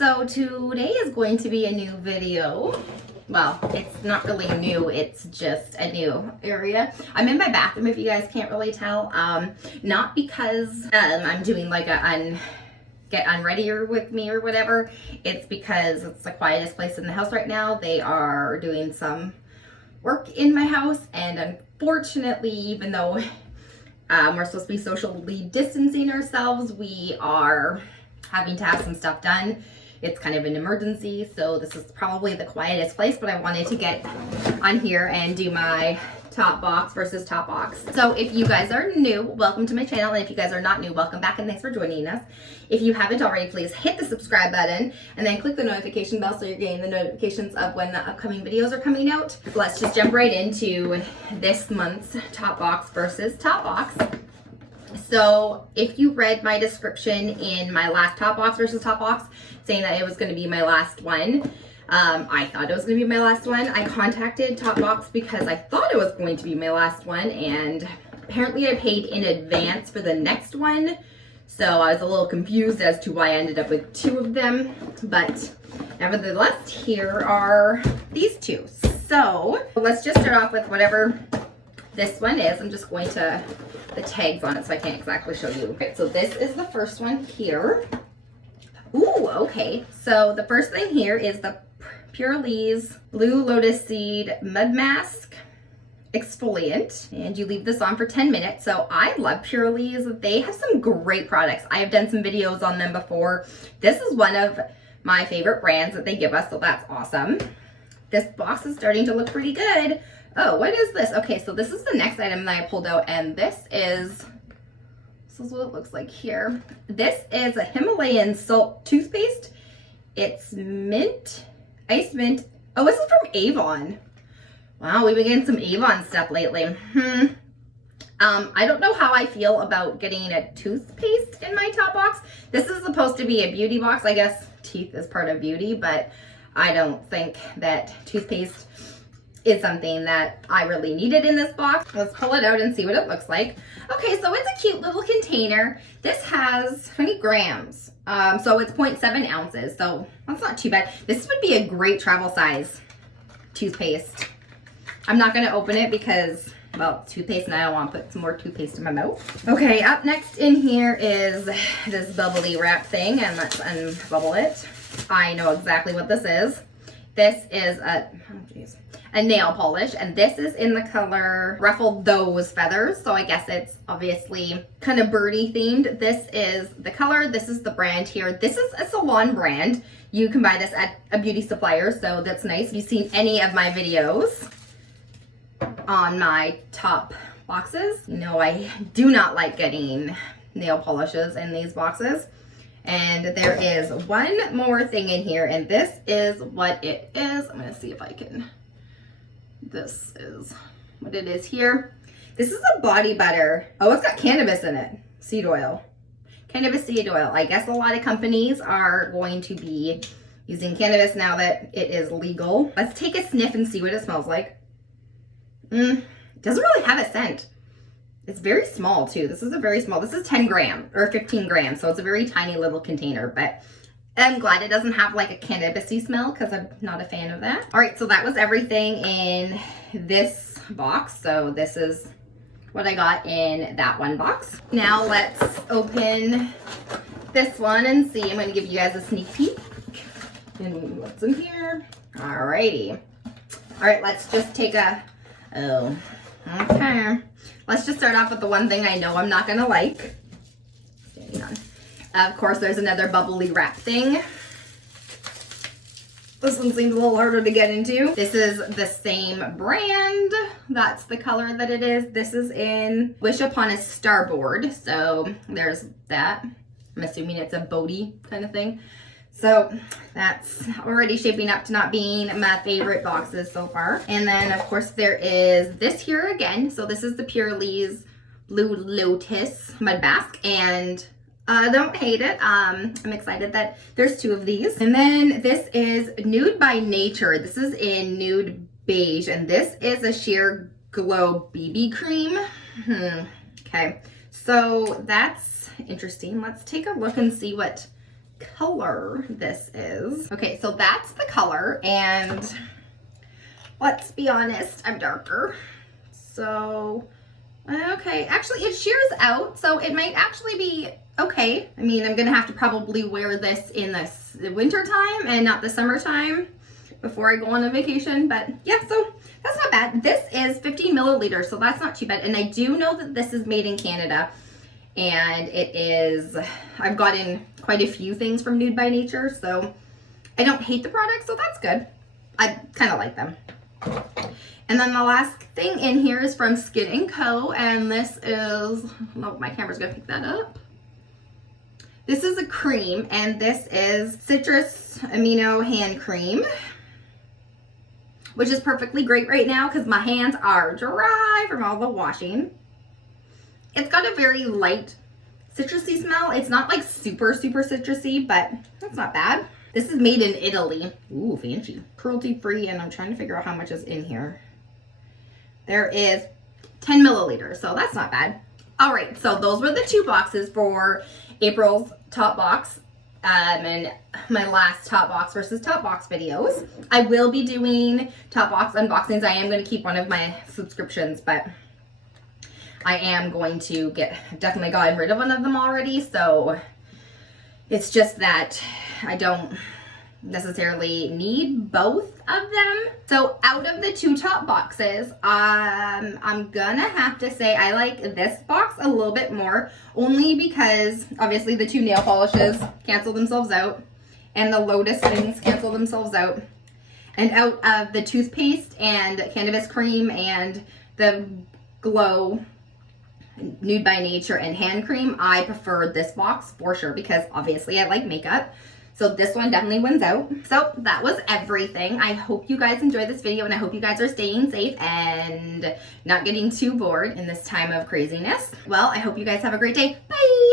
So today is going to be a new video. Well, it's not really new, it's just a new area. I'm in my bathroom if you guys can't really tell. Not because I'm doing like a get unready with me or whatever. It's because it's the quietest place in the house right now. They are doing some work in my house, and unfortunately, even though we're supposed to be socially distancing ourselves, we are having to have some stuff done. It's kind of an emergency, so this is probably the quietest place, but I wanted to get on here and do my top box versus top box. So if you guys are new, welcome to my channel, and if you guys are not new, welcome back and thanks for joining us. If you haven't already, please hit the subscribe button and then click the notification bell so you're getting the notifications of when the upcoming videos are coming out. Let's just jump right into this month's top box versus top box. So if you read my description in my last top box versus top box saying that it was going to be my last one, I thought it was going to be my last one. I contacted Topbox because I thought it was going to be my last one, and apparently I paid in advance for the next one. So I was a little confused as to why I ended up with two of them, but nevertheless, here are these two. So let's just start off with whatever this one is. I'm just going to the tags on it, so I can't exactly show you. Okay, so this is the first one here. Ooh, okay. So the first thing here is the Purel's Blue Lotus Seed Mud Mask Exfoliant, and you leave this on for 10 minutes. So I love Purel's. They have some great products. I have done some videos on them before. This is one of my favorite brands that they give us, so that's awesome. This box is starting to look pretty good. Oh, what is this? Okay, so this is the next item that I pulled out, and this is what it looks like here. This is a Himalayan salt toothpaste. It's mint, ice mint. Oh, this is from Avon. Wow, we've been getting some Avon stuff lately. I don't know how I feel about getting a toothpaste in my top box. This is supposed to be a beauty box. I guess teeth is part of beauty, but I don't think that toothpaste is something that I really needed in this box. Let's pull it out and see what it looks like. Okay, so it's a cute little container. This has 20 grams. So it's 0.7 ounces. So that's not too bad. This would be a great travel size toothpaste. I'm not going to open it because, well, it's toothpaste and I don't want to put some more toothpaste in my mouth. Okay, up next in here is this bubbly wrap thing, and let's unbubble it. I know exactly what this is. This is a nail polish, and this is in the color Ruffled Those Feathers, so I guess it's obviously kind of birdie themed. This is the color, this is the brand here. This is a salon brand. You can buy this at a beauty supplier, so that's nice. If you've seen any of my videos on my top boxes, you know I do not like getting nail polishes in these boxes. And there is one more thing in here, and this is what it is. I'm going to see if I can... This is what it is here. This is a body butter. Oh, it's got cannabis in it. Seed oil. Cannabis seed oil. I guess a lot of companies are going to be using cannabis now that it is legal. Let's take a sniff and see what it smells like. It doesn't really have a scent. It's very small too. This is a very small, this is 10 grams or 15 grams. So it's a very tiny little container, but I'm glad it doesn't have like a cannabis-y smell because I'm not a fan of that. All right, so that was everything in this box. So this is what I got in that one box. Now let's open this one and see. I'm going to give you guys a sneak peek in what's in here. All righty. All right, let's just take a, okay. Let's just start off with the one thing I know I'm not going to like. Standing on. Of course, there's another bubbly wrap thing. This one seems a little harder to get into. This is the same brand. That's the color that it is. This is in Wish Upon a Starboard. So there's that. I'm assuming it's a boaty kind of thing. So that's already shaping up to not being my favorite boxes so far. And then, of course, there is this here again. So this is the Purel's Blue Lotus Mud Mask. And don't hate it. I'm excited that there's two of these. And then this is Nude by Nature. This is in Nude Beige, and this is a Sheer Glow BB cream. Okay, so that's interesting. Let's take a look and see what color this is. Okay, so that's the color, and let's be honest, I'm darker. So, okay, actually it shears out, so it might actually be okay. I mean, I'm gonna have to probably wear this in the winter time and not the summertime before I go on a vacation, but yeah, so that's not bad. This is 15 milliliters, so that's not too bad. And I do know that this is made in Canada, and it is, I've gotten quite a few things from Nude by Nature, so I don't hate the product, so that's good. I kind of like them. And then the last thing in here is from Skin & Co. And this is, oh, my camera's gonna pick that up. This is a cream, and this is citrus amino hand cream, which is perfectly great right now because my hands are dry from all the washing. It's got a very light citrusy smell. It's not like super citrusy, but that's not bad. This is made in Italy. Ooh, fancy. Cruelty free, and I'm trying to figure out how much is in here. There is 10 milliliters, so that's not bad. All right, so those were the 2 boxes for April's top box and my last top box versus top box videos. I will be doing top box unboxings. I am going to keep one of my subscriptions, but I am going to definitely gotten rid of one of them already, so it's just that I don't necessarily need both of them. So out of the 2 top boxes, I'm gonna have to say I like this box a little bit more, only because obviously the 2 nail polishes cancel themselves out and the Lotus things cancel themselves out. And out of the toothpaste and cannabis cream and the Glow Nude by Nature and hand cream, I prefer this box for sure because obviously I like makeup. So this one definitely wins out. So that was everything. I hope you guys enjoyed this video, and I hope you guys are staying safe and not getting too bored in this time of craziness. Well, I hope you guys have a great day. Bye!